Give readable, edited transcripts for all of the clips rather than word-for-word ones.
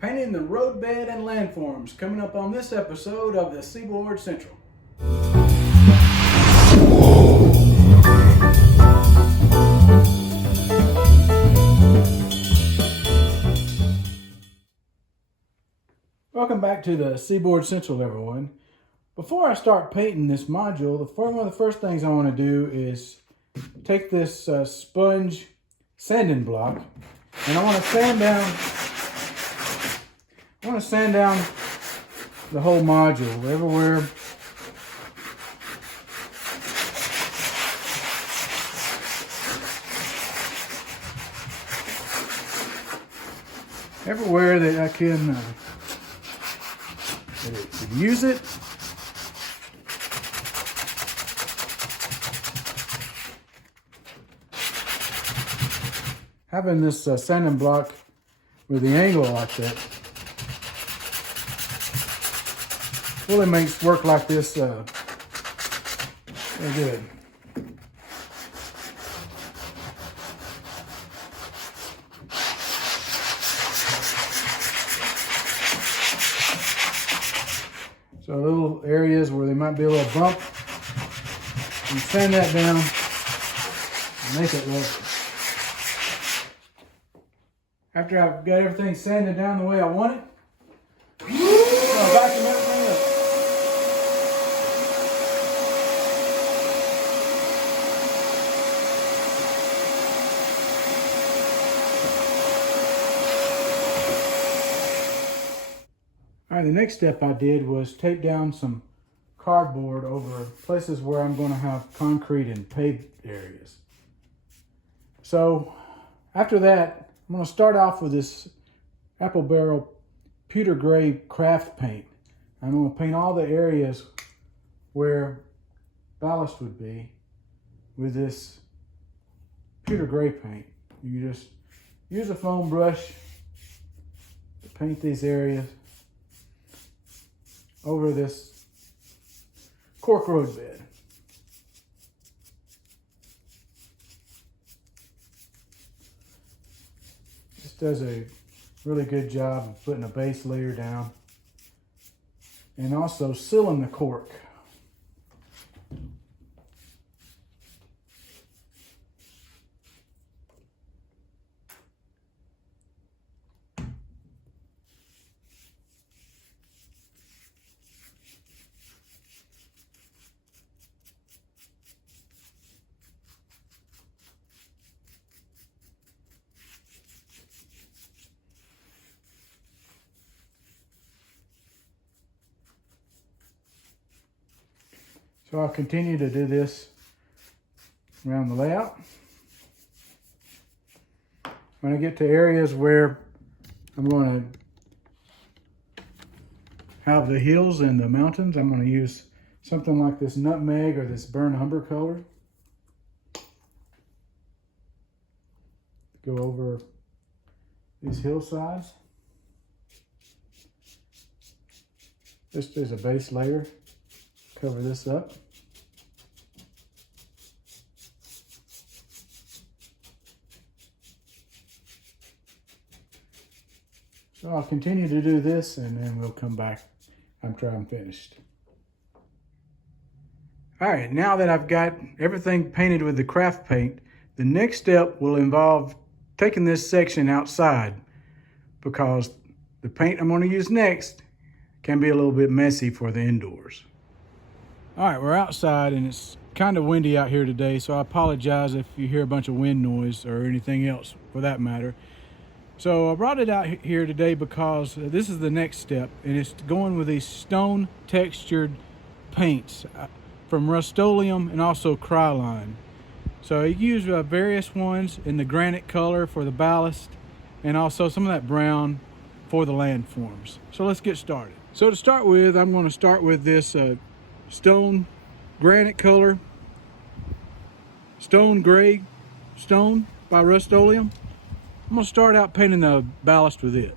painting the roadbed and landforms, coming up on this episode of the Seaboard Central. Welcome back to the Seaboard Central, everyone. Before I start painting this module, one of the first things I want to do is take this sponge sanding block, and I want to sand down the whole module everywhere. Everywhere that I can use it. Having this sanding block with the angle like that really makes work like this very good. So little areas where there might be a little bump, you sand that down and make it look. After I've got everything sanded down the way I want it, I'll vacuum everything up. All right, the next step I did was tape down some cardboard over places where I'm going to have concrete and paved areas. So after that, I'm going to start off with this apple barrel pewter gray craft paint. I'm going to paint all the areas where ballast would be with this pewter gray paint. You just use a foam brush to paint these areas over this cork roadbed. This does a really good job of putting a base layer down and also sealing the cork. So I'll continue to do this around the layout. When I get to areas where I'm going to have the hills and the mountains, I'm going to use something like this nutmeg or this burnt umber color. Go over these hillsides. Just as a base layer. Cover this up. So I'll continue to do this and then we'll come back after I'm finished. All right, now that I've got everything painted with the craft paint, the next step will involve taking this section outside because the paint I'm going to use next can be a little bit messy for the indoors. All right, we're outside and it's kind of windy out here today, so I apologize if you hear a bunch of wind noise or anything else for that matter. So I brought it out here today because this is the next step, and it's going with these stone textured paints from Rust-Oleum and also Krylon. So you use various ones in the granite color for the ballast and also some of that brown for the landforms. So let's get started. So to start with, I'm going to start with this stone granite color, stone gray stone by Rust-Oleum. I'm going to start out painting the ballast with it.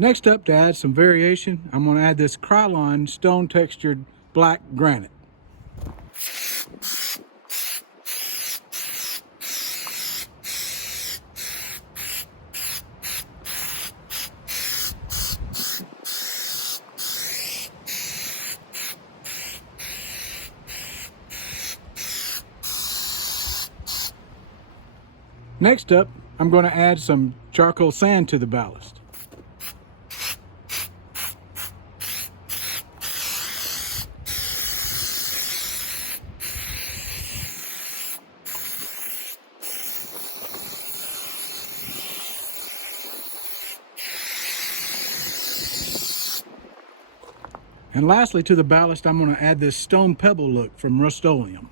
Next up, to add some variation, I'm going to add this Krylon stone textured black granite. Next up, I'm going to add some charcoal sand to the ballast. And lastly, to the ballast, I'm going to add this stone pebble look from Rust-Oleum.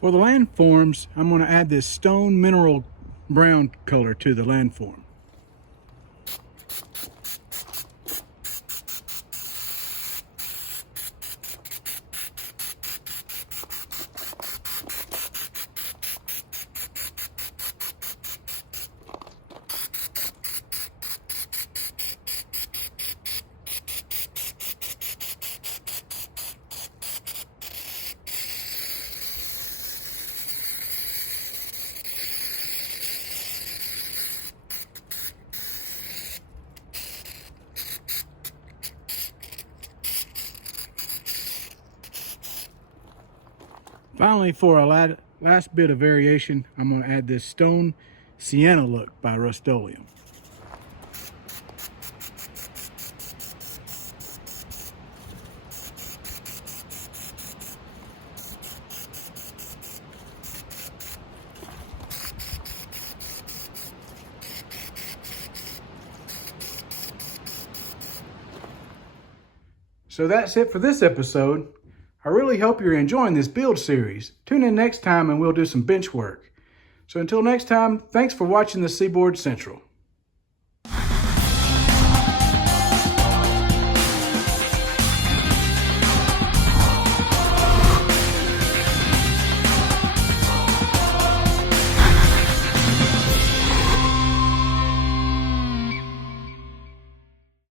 For the landforms, I'm going to add this stone mineral brown color to the landform. Finally, for a last bit of variation, I'm going to add this stone sienna look by Rust-Oleum. So that's it for this episode. I really hope you're enjoying this build series. Tune in next time and we'll do some bench work. So until next time, thanks for watching the Seaboard Central.